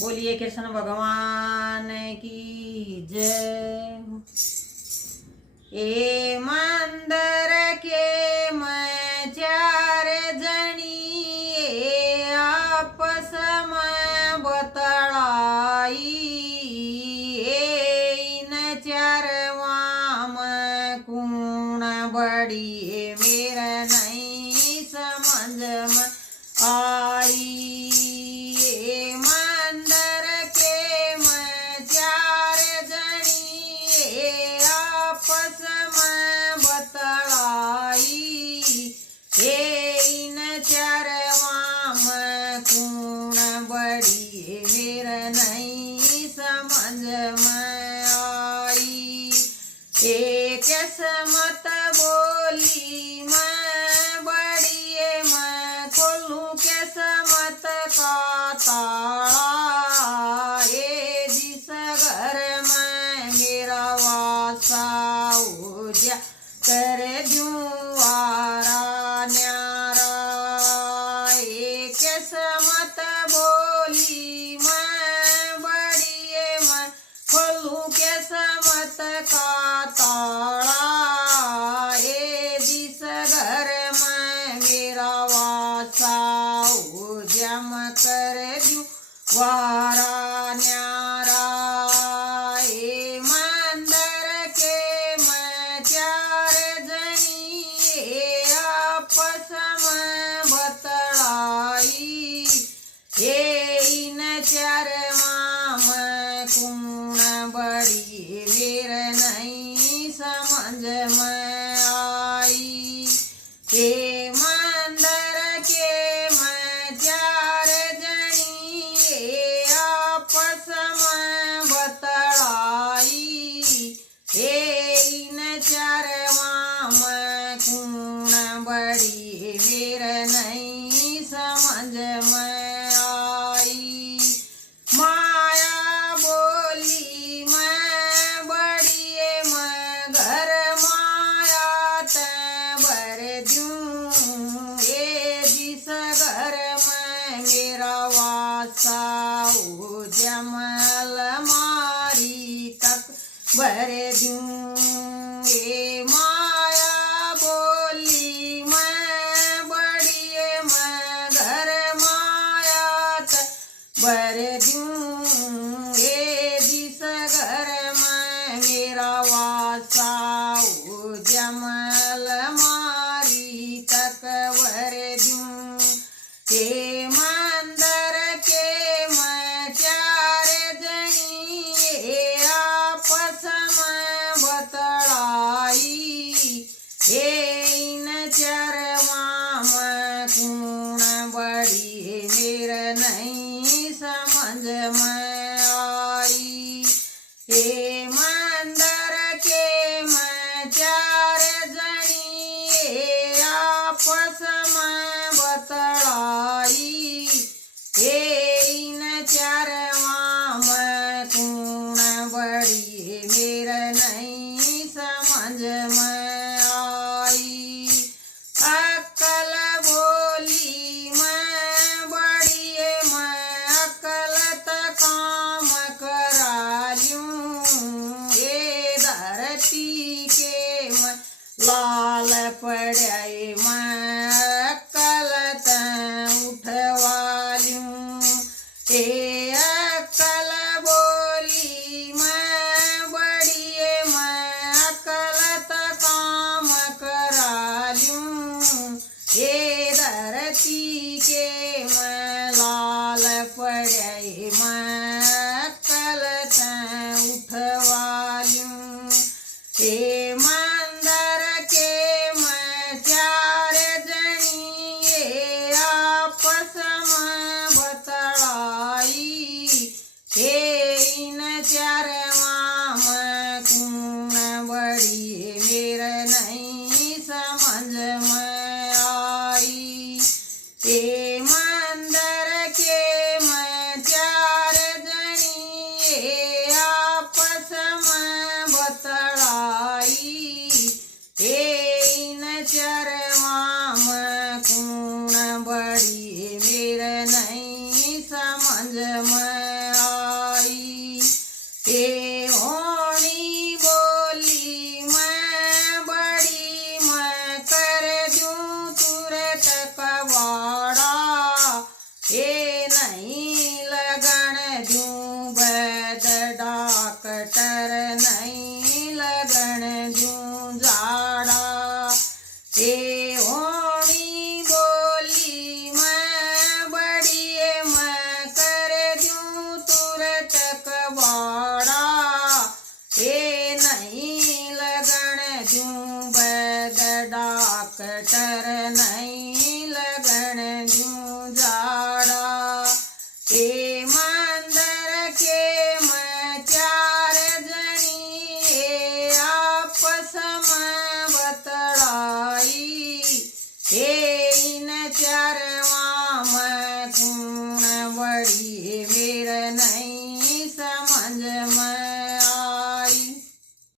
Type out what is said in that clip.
बोलिए कृष्ण भगवान की जय। ए मंदर के मैं चार जनी आपस में बतड़ाई, इन चारवा में कौन बड़ी मेरा नहीं समझ में आई। किस्मत बोली मैं बड़ी मैं खोलूं किस्मत का ताला, ये जिस घर में मेरा वासा हो जा कर दूं वारा न्यारा। ये किस्मत बोली मैं बड़ी मैं खोलूं किस्मत का ताला, जम कर दूं वारा न्यारा। ए मंदिर के मैं चार जनी आपस में बतड़ाई, ये इन चारवा में कौन बड़ी मेर नहीं समझ में आई। ए मंदिर के मैं चार जनी आपस में बतड़ाई, ये इन चारवा में कौन बड़ी मेर नहीं समझ में आई। माया बोली मैं बड़ी मैं घर माया ते भर दूं, ये जिस घर में मेरा वासा हो जमल मारी तक भर दूं। ये माया बोली मैं बड़ी मैं घर माया ते भर दूं, ये जिस घर में मेरा वासा हो जमल मारी तक भर दूं। ये मंदिर के मैं चार जनी आपस में बतड़ाई, ये इन चारवा में कौन बड़ी मेर नहीं समझ में आई। ये मंदिर के मैं चार जनी आपस में बतड़ाई, ये इन चारवा में कौन बड़ी मेर नहीं समझ में आई। अक्ल बोली मैं बड़ी मैं अक्ल त काम करा लूं, ये धरती के मैं लाल पड़ाए मैं अक्ल त उठवा लूं। ये अक्ल बोली मैं बड़ी मैं अक्ल त काम करा लूं, ये धरती के मैं लाल पड़ाए मैं अक्ल त उठवा लूं। ये मंदिर के मैं चार जनी आपस में बतड़ाई, ये इन चारवा में कौन बड़ी मेर नहीं समझ में आई। ये मंदिर के मैं चार नहीं समझ में